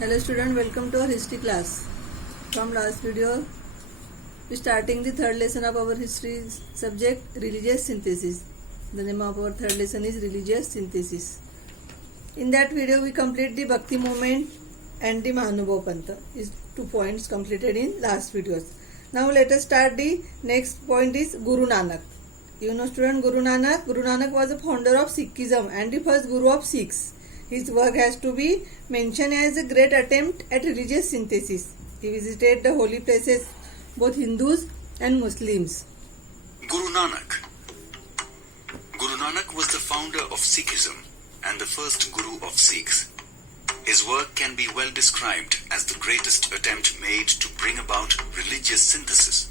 Hello student, welcome to our history class. From last video, starting the third lesson of our history subject, religious synthesis. The name of our third lesson is religious synthesis. In that video, we complete the Bhakti movement and the Mahanubhav Pantha. Is 2 points completed in last videos. Now let us start the next point is Guru Nanak. You know student, Guru Nanak was the founder of Sikhism and the first Guru of Sikhs. His work has to be mentioned as a great attempt at religious synthesis. He visited the holy places, both Hindus and Muslims. Guru Nanak. Guru Nanak was the founder of Sikhism and the first Guru of Sikhs. His work can be well described as the greatest attempt made to bring about religious synthesis.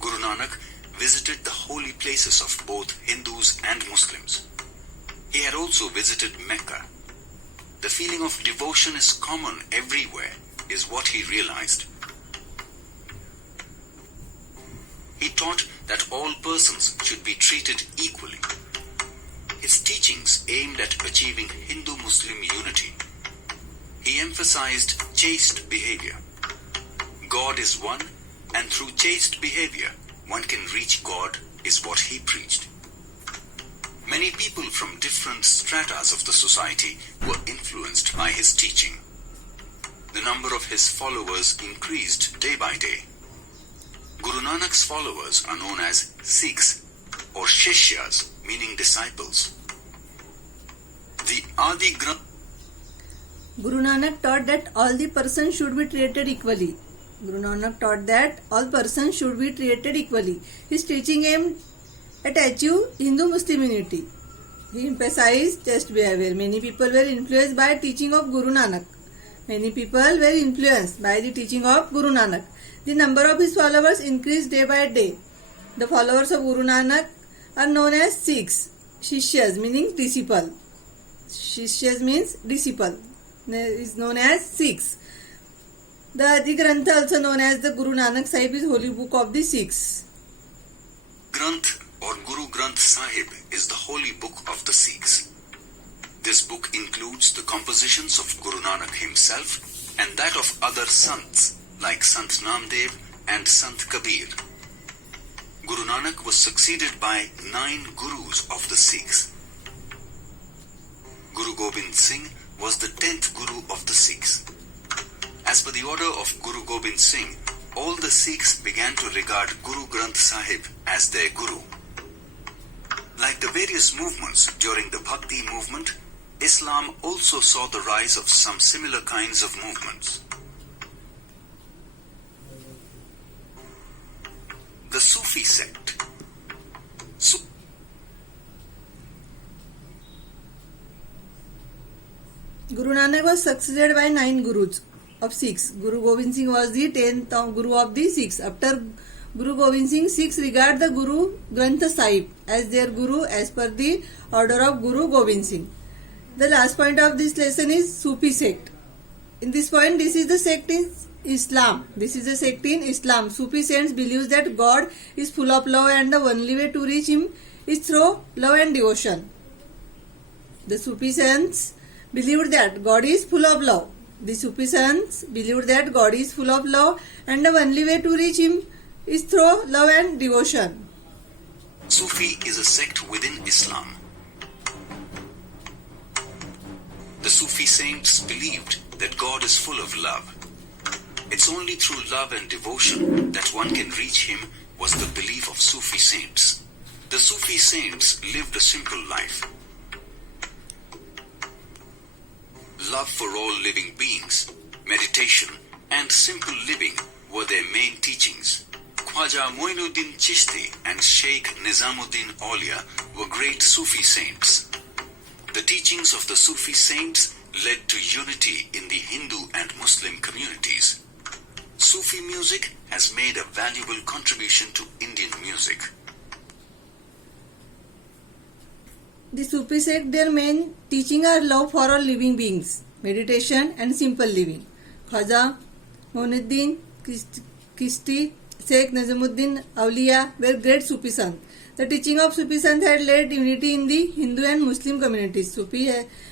Guru Nanak visited the holy places of both Hindus and Muslims. He had also visited Mecca. The feeling of devotion is common everywhere, is what he realized. He taught that all persons should be treated equally. His teachings aimed at achieving Hindu-Muslim unity. He emphasized chaste behavior. God is one, and through chaste behavior, one can reach God, is what he preached. Many people from different stratas of the society were influenced by his teaching. The number of his followers increased day by day. Guru Nanak's followers are known as Sikhs or Shishyas, meaning disciples. The Adi Granth. Guru Nanak taught that all the persons should be treated equally. Guru Nanak taught that all persons should be treated equally. His teaching aimed at achieve Hindu-Muslim unity. He emphasized chaste behavior. Many people were influenced by teaching of Guru Nanak. Many people were influenced by the teaching of Guru Nanak. The number of his followers increased day by day. The followers of Guru Nanak are known as Sikhs. Shishyas meaning disciple. Shishyas means disciple. Is known as Sikhs. The Adi Granth, also known as the Guru Nanak Sahib, is holy book of the Sikhs. Granth or Guru Granth Sahib is the holy book of the Sikhs. This book includes the compositions of Guru Nanak himself and that of other sants like Sant Namdev and Sant Kabir. Guru Nanak was succeeded by 9 Gurus of the Sikhs. Guru Gobind Singh was the 10th Guru of the Sikhs. As per the order of Guru Gobind Singh, all the Sikhs began to regard Guru Granth Sahib as their Guru. Like the various movements during the Bhakti movement, Islam also saw the rise of some similar kinds of movements. The Sufi sect. Guru Nanak was succeeded by 9 Gurus of Sikhs. Guru Gobind Singh was the 10th Guru of the Sikhs. After Guru Gobind Singh, Sikhs regard the Guru Granth Sahib as their Guru as per the order of Guru Gobind Singh. The last point of this lesson is Sufi sect. In this point, this is the sect in Islam. This is a sect in Islam. Sufi saints believe that God is full of love and the only way to reach Him is through love and devotion. The Sufi saints believed that God is full of love. The Sufi saints believed that God is full of love and the only way to reach Him is through love and devotion. Sufi is a sect within Islam. The Sufi saints believed that God is full of love. It's only through love and devotion that one can reach Him, was the belief of Sufi saints. The Sufi saints lived a simple life. Love for all living beings, meditation, and simple living were their main teachings. Khwaja Moinuddin Chishti and Sheikh Nizamuddin Aulia were great Sufi saints. The teachings of the Sufi saints led to unity in the Hindu and Muslim communities. Sufi music has made a valuable contribution to Indian music. The Sufi sect, their main teaching are love for all living beings, meditation and simple living. Khwaja Moinuddin Chishti, Sheikh Nizamuddin Aulia were great Sufi sants. The teaching of Sufi Sant had led unity in the Hindu and Muslim communities. Sufi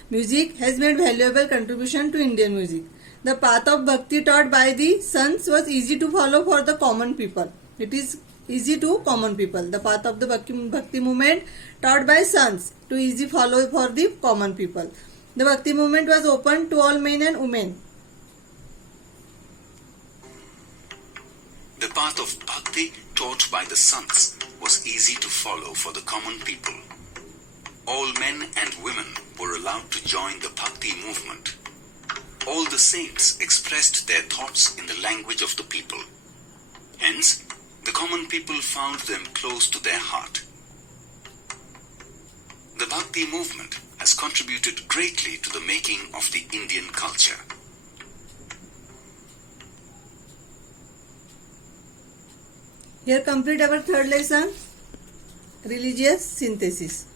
music has made valuable contribution to Indian music. The path of bhakti taught by the sons was easy to follow for the common people. It is easy to common people. The path of the bhakti movement taught by sons to easy follow for the common people. The bhakti movement was open to all men and women. The path of bhakti taught by the sons was easy to follow for the common people. All men and women were allowed to join the bhakti movement. All the saints expressed their thoughts in the language of the people. Hence, the common people found them close to their heart. The bhakti movement has contributed greatly to the making of the Indian culture. Here complete our third lesson, religious synthesis.